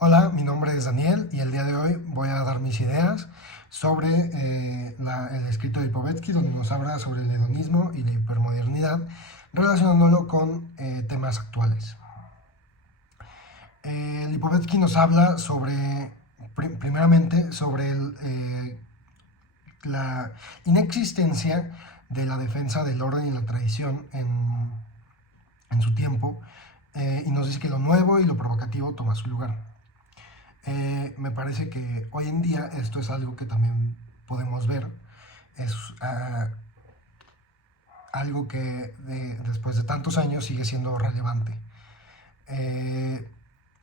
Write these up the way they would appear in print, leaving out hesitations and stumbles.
Hola, mi nombre es Daniel y el día de hoy voy a dar mis ideas sobre el escrito de Lipovetsky, donde nos habla sobre el hedonismo y la hipermodernidad, relacionándolo con temas actuales. Lipovetsky nos habla sobre, primeramente, sobre la inexistencia de la defensa del orden y la tradición en su tiempo, y nos dice que lo nuevo y lo provocativo toma su lugar. Me parece que hoy en día esto es algo que también podemos ver. Es algo que después de tantos años sigue siendo relevante. Eh,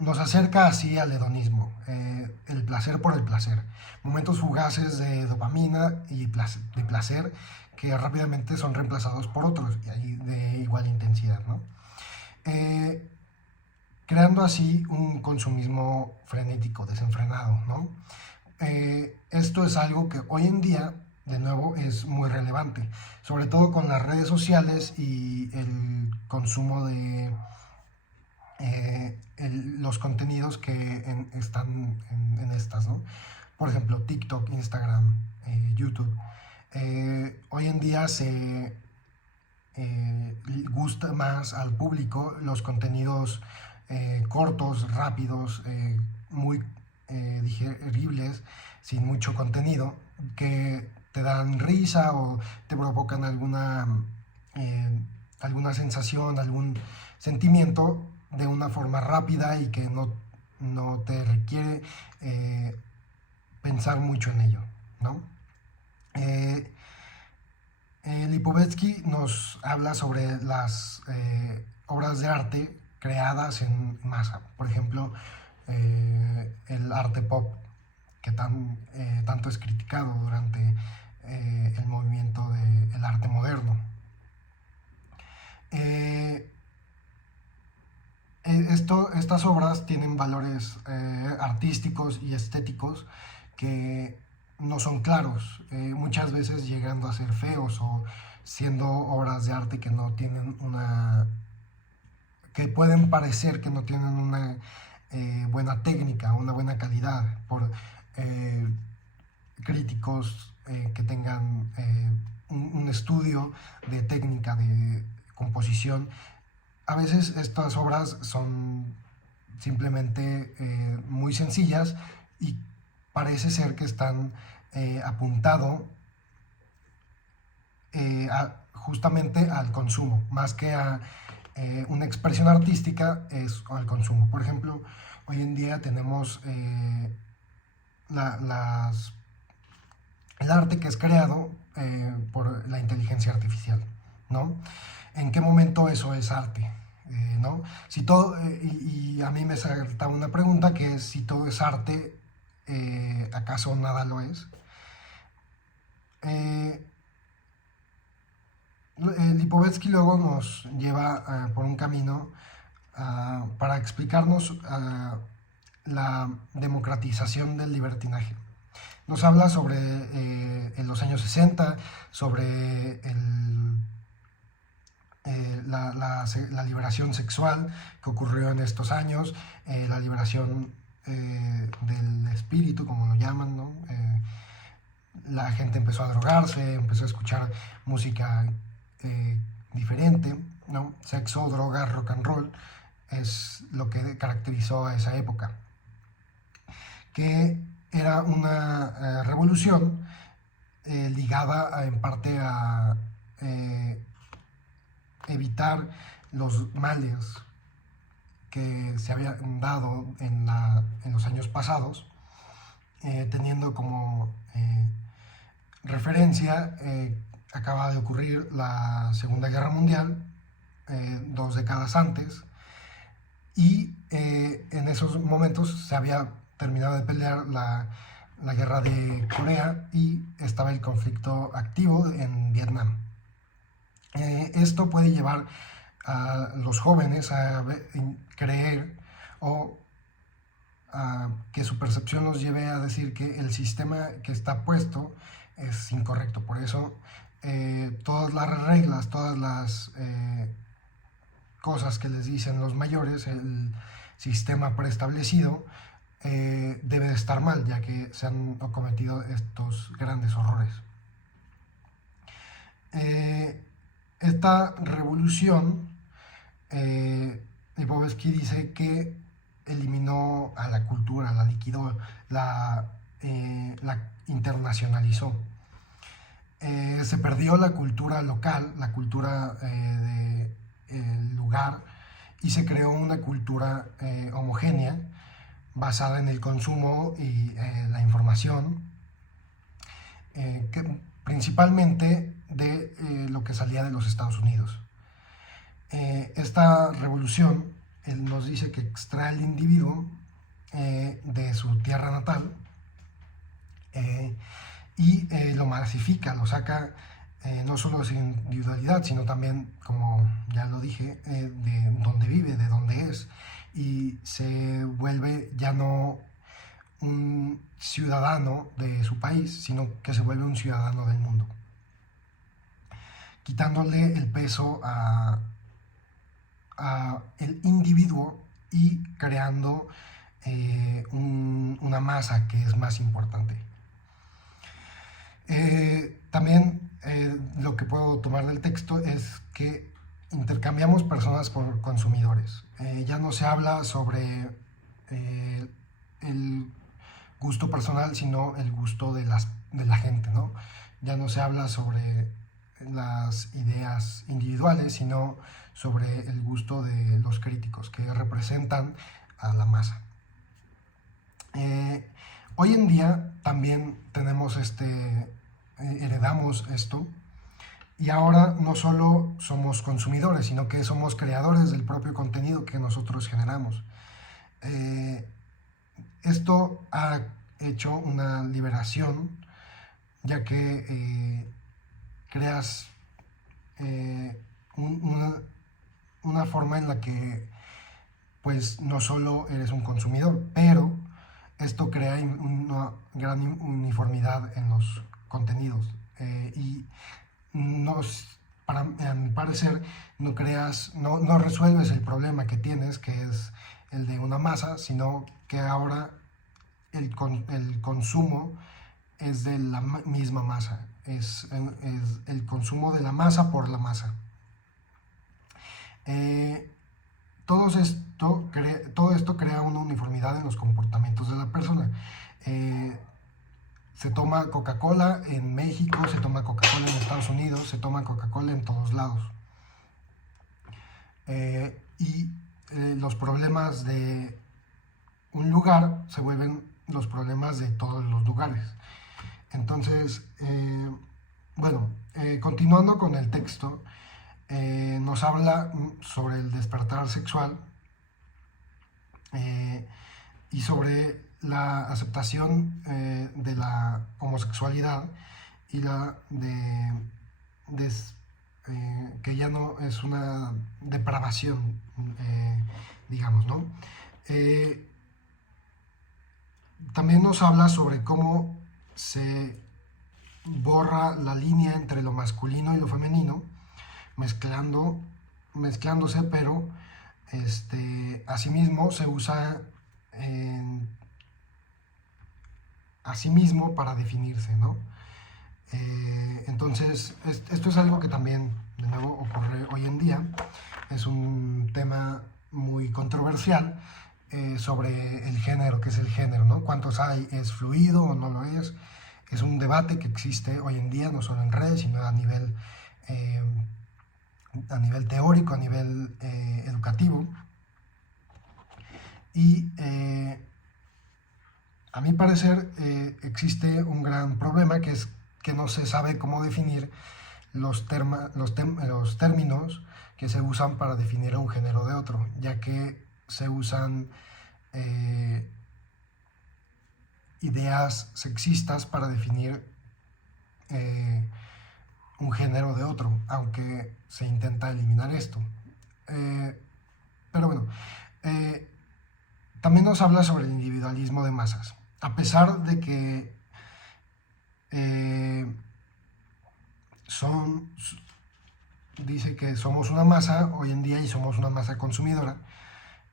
Nos acerca así al hedonismo, el placer por el placer, momentos fugaces de dopamina y de placer que rápidamente son reemplazados por otros de igual intensidad, ¿no? Eh, Creando así un consumismo frenético, desenfrenado, ¿no? Esto es algo que hoy en día, de nuevo, es muy relevante, sobre todo con las redes sociales y el consumo de los contenidos que están en estas, ¿no? Por ejemplo, TikTok, Instagram, YouTube. Hoy en día se gusta más al público los contenidos cortos, rápidos, muy digeribles, sin mucho contenido, que te dan risa o te provocan eh, alguna sensación, algún sentimiento de una forma rápida y que no te requiere pensar mucho en ello, ¿no? Eh, Lipovetsky nos habla sobre las obras de arte creadas en masa. Por ejemplo, el arte pop, que tanto es criticado durante el movimiento del arte moderno. Eh, Estas obras tienen valores artísticos y estéticos que no son claros, muchas veces llegando a ser feos o siendo obras de arte que no tienen que pueden parecer que no tienen una buena técnica, una buena calidad por eh, críticos que tengan un estudio de técnica de composición. A veces estas obras son simplemente muy sencillas y parece ser que están apuntado justamente al consumo, más que a una expresión artística, es al consumo. Por ejemplo, hoy en día tenemos la, las, el arte que es creado por la inteligencia artificial, ¿no? ¿En qué momento eso es arte? ¿No? Si todo, y a mí me salta una pregunta que es si todo es arte, ¿acaso nada lo es? Eh, Lipovetsky luego nos lleva por un camino para explicarnos la democratización del libertinaje. Nos habla sobre en los años 60, sobre la liberación sexual que ocurrió en estos años, la liberación del espíritu, como lo llaman, ¿no? La gente empezó a drogarse, empezó a escuchar música diferente, ¿no? Sexo, drogas, rock and roll, es lo que caracterizó a esa época, que era una revolución ligada en parte a evitar los males que se habían dado en los años pasados, teniendo como referencia, acaba de ocurrir la Segunda Guerra Mundial, 2 décadas antes, y en esos momentos se había terminado de pelear la guerra de Corea y estaba el conflicto activo en Vietnam. Esto puede llevar a los jóvenes a creer o a que su percepción los lleve a decir que el sistema que está puesto es incorrecto. Por eso todas las reglas, todas las cosas que les dicen los mayores, el sistema preestablecido, debe de estar mal, ya que se han cometido estos grandes horrores. Esta revolución, Lipovetsky dice que eliminó a la cultura, la liquidó, la internacionalizó. Se perdió la cultura local, la cultura del lugar, y se creó una cultura homogénea basada en el consumo y la información, principalmente de lo que salía de los Estados Unidos. Esta revolución nos dice que extrae al individuo de su tierra natal y lo masifica, lo saca no solo de su individualidad, sino también, como ya lo dije, de dónde vive, de dónde es, y se vuelve ya no un ciudadano de su país, sino que se vuelve un ciudadano del mundo, quitándole el peso a el individuo y creando una masa que es más importante. También lo que puedo tomar del texto es que intercambiamos personas por consumidores. Ya no se habla sobre el gusto personal, sino el gusto de la gente, ¿no? Ya no se habla sobre las ideas individuales, sino sobre el gusto de los críticos que representan a la masa. Hoy en día también tenemos heredamos esto, y ahora no solo somos consumidores, sino que somos creadores del propio contenido que nosotros generamos. Esto ha hecho una liberación, ya que creas una forma en la que pues no solo eres un consumidor, pero esto crea una gran uniformidad en los contenidos y a mi parecer no resuelves el problema que tienes, que es el de una masa, sino que ahora el consumo es de la misma masa, es el consumo de la masa por la masa. Todo esto crea una uniformidad en los comportamientos de la persona. Se toma Coca-Cola en México, se toma Coca-Cola en Estados Unidos, se toma Coca-Cola en todos lados. Los problemas de un lugar se vuelven los problemas de todos los lugares. Entonces, continuando con el texto, nos habla sobre el despertar sexual y sobre la aceptación de la homosexualidad y que ya no es una depravación, digamos, ¿no? También nos habla sobre cómo se borra la línea entre lo masculino y lo femenino, mezclándose, pero asimismo se usa asimismo para definirse, ¿no? Entonces, esto es algo que también, de nuevo, ocurre hoy en día. Es un tema muy controversial sobre el género, ¿qué es el género, ¿no? ¿Cuántos hay? ¿Es fluido o no lo es? Es un debate que existe hoy en día, no solo en redes, sino a nivel teórico, a nivel educativo. Y a mi parecer existe un gran problema, que es que no se sabe cómo definir los términos que se usan para definir a un género de otro, ya que se usan ideas sexistas para definir un género de otro, aunque se intenta eliminar esto. Pero bueno, también nos habla sobre el individualismo de masas. A pesar de que dice que somos una masa hoy en día y somos una masa consumidora,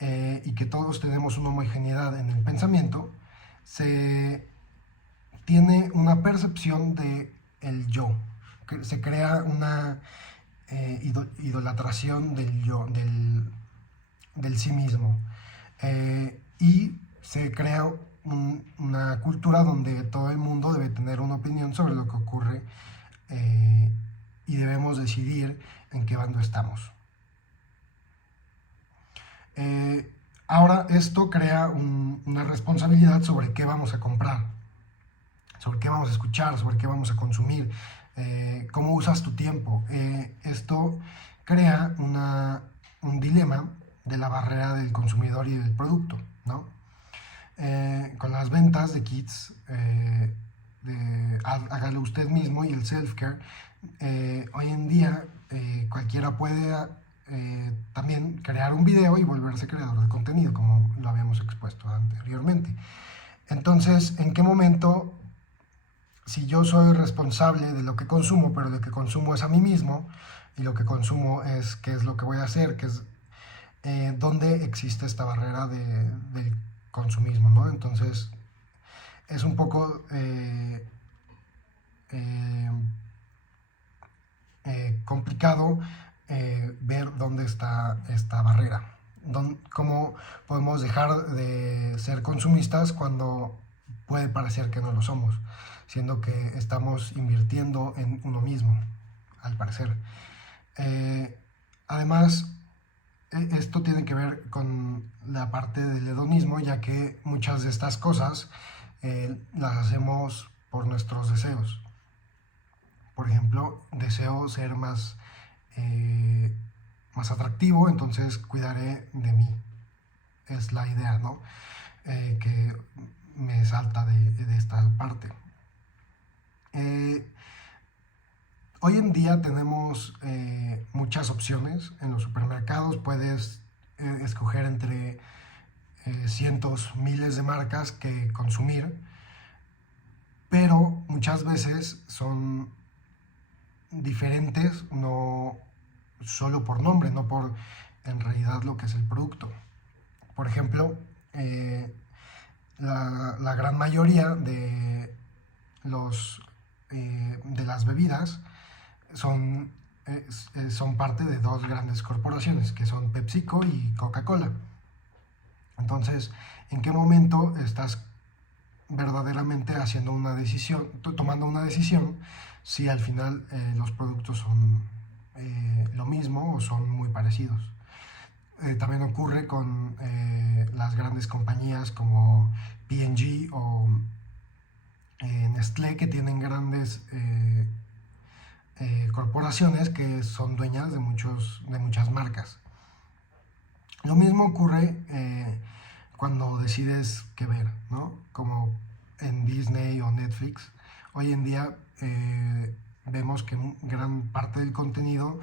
y que todos tenemos una homogeneidad en el pensamiento, se tiene una percepción de el yo, que se crea una idolatración del yo, del sí mismo. Y se crea una cultura donde todo el mundo debe tener una opinión sobre lo que ocurre y debemos decidir en qué bando estamos. Ahora esto crea una responsabilidad sobre qué vamos a comprar, sobre qué vamos a escuchar, sobre qué vamos a consumir, cómo usas tu tiempo. Esto crea un dilema de la barrera del consumidor y del producto, ¿no? Con las ventas de kits hágalo usted mismo y el self-care, hoy en día cualquiera puede también crear un video y volverse creador de contenido, como lo habíamos expuesto anteriormente. Entonces, ¿en qué momento, si yo soy responsable de lo que consumo, pero lo que consumo es a mí mismo, y lo que consumo es qué es lo que voy a hacer, qué es dónde existe esta barrera del consumismo, ¿no? Entonces, es un poco complicado ver dónde está esta barrera. ¿Cómo podemos dejar de ser consumistas cuando puede parecer que no lo somos, siendo que estamos invirtiendo en uno mismo, al parecer? Además, esto tiene que ver con la parte del hedonismo, ya que muchas de estas cosas las hacemos por nuestros deseos. Por ejemplo, deseo ser más atractivo, entonces cuidaré de mí. Es la idea, ¿no? Que me salta de esta parte. Hoy en día tenemos muchas opciones en los supermercados. Puedes escoger entre cientos, miles de marcas que consumir, pero muchas veces son diferentes, no solo por nombre, no por en realidad lo que es el producto. Por ejemplo, la gran mayoría de las bebidas son parte de dos grandes corporaciones, que son PepsiCo y Coca-Cola. Entonces, ¿en qué momento estás verdaderamente haciendo una decisión, tomando una decisión, si al final los productos son lo mismo o son muy parecidos? También ocurre con las grandes compañías como P&G o Nestlé, que tienen grandes corporaciones que son dueñas de muchas marcas. Lo mismo ocurre cuando decides qué ver, ¿no? Como en Disney o Netflix. Hoy en día vemos que gran parte del contenido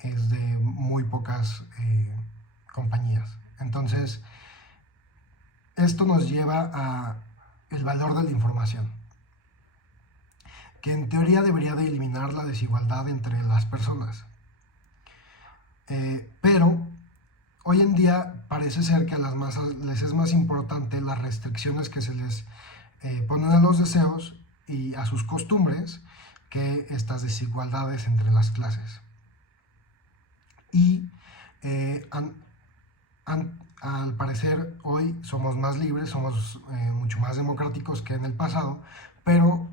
es de muy pocas compañías. Entonces, esto nos lleva a el valor de la información, que en teoría debería de eliminar la desigualdad entre las personas. Pero hoy en día parece ser que a las masas les es más importante las restricciones que se les ponen a los deseos y a sus costumbres que estas desigualdades entre las clases. Y al parecer hoy somos más libres, somos mucho más democráticos que en el pasado, pero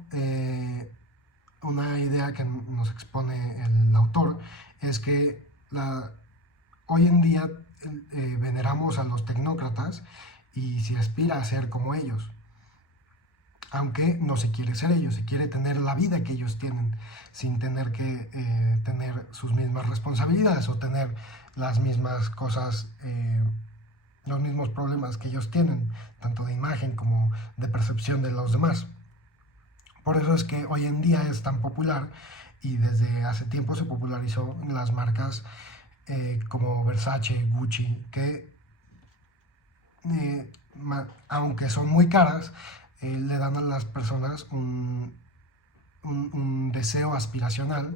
una idea que nos expone el autor es que hoy en día veneramos a los tecnócratas y se aspira a ser como ellos, aunque no se quiere ser ellos, se quiere tener la vida que ellos tienen, sin tener que tener sus mismas responsabilidades o tener las mismas cosas, los mismos problemas que ellos tienen, tanto de imagen como de percepción de los demás. Por eso es que hoy en día es tan popular, y desde hace tiempo se popularizó en las marcas como Versace, Gucci, que aunque son muy caras, le dan a las personas un deseo aspiracional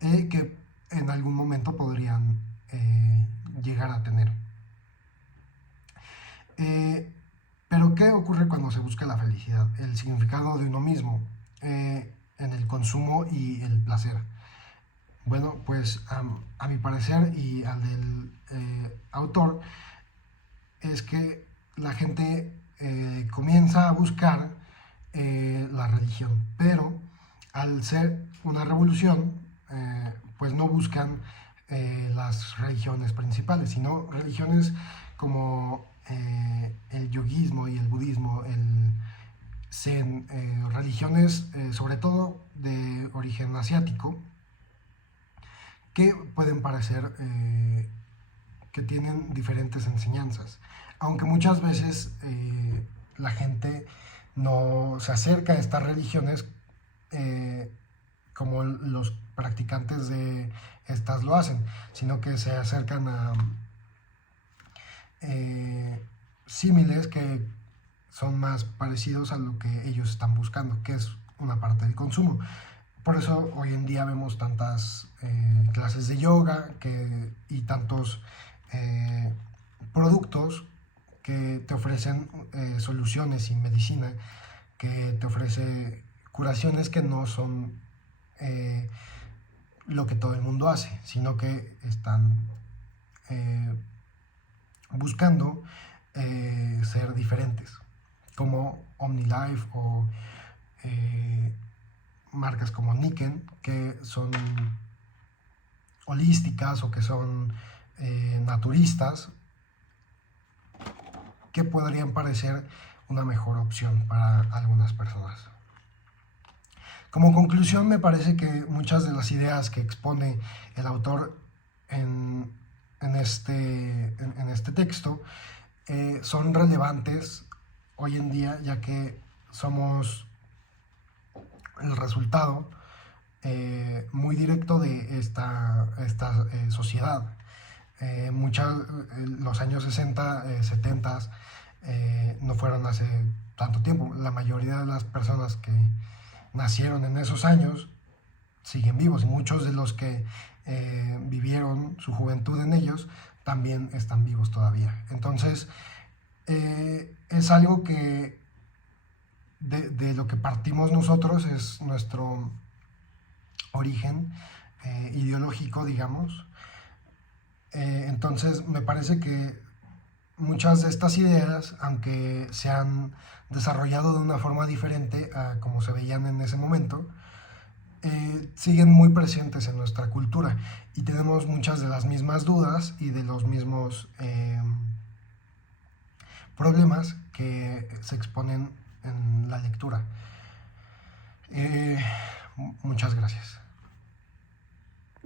que en algún momento podrían llegar a tener. Eh, pero ¿qué ocurre cuando se busca la felicidad? El significado de uno mismo en el consumo y el placer. Bueno, pues a mi parecer y al del autor, es que la gente comienza a buscar la religión, pero al ser una revolución, pues no buscan las religiones principales, sino religiones como el yoguismo y el budismo, el zen, religiones sobre todo de origen asiático, que pueden parecer que tienen diferentes enseñanzas, aunque muchas veces la gente no se acerca a estas religiones eh, como los practicantes de estas lo hacen, sino que se acercan a símiles que son más parecidos a lo que ellos están buscando, que es una parte del consumo. Por eso hoy en día vemos tantas clases de yoga y tantos eh, productos que te ofrecen soluciones y medicina, que te ofrece curaciones que no son eh, lo que todo el mundo hace, sino que están eh, buscando ser diferentes, como OmniLife o eh, marcas como Niken, que son holísticas o que son naturistas, que podrían parecer una mejor opción para algunas personas. Como conclusión, me parece que muchas de las ideas que expone el autor en este texto son relevantes hoy en día, ya que somos el resultado muy directo de esta sociedad. Los años 60, 70 no fueron hace tanto tiempo. La mayoría de las personas que nacieron en esos años siguen vivos y muchos de los que vivieron su juventud en ellos también están vivos todavía. Entonces, es algo que de lo que partimos nosotros, es nuestro origen ideológico, digamos. Entonces, me parece que muchas de estas ideas, aunque se han desarrollado de una forma diferente a como se veían en ese momento, siguen muy presentes en nuestra cultura y tenemos muchas de las mismas dudas y de los mismos problemas que se exponen en la lectura. Muchas gracias.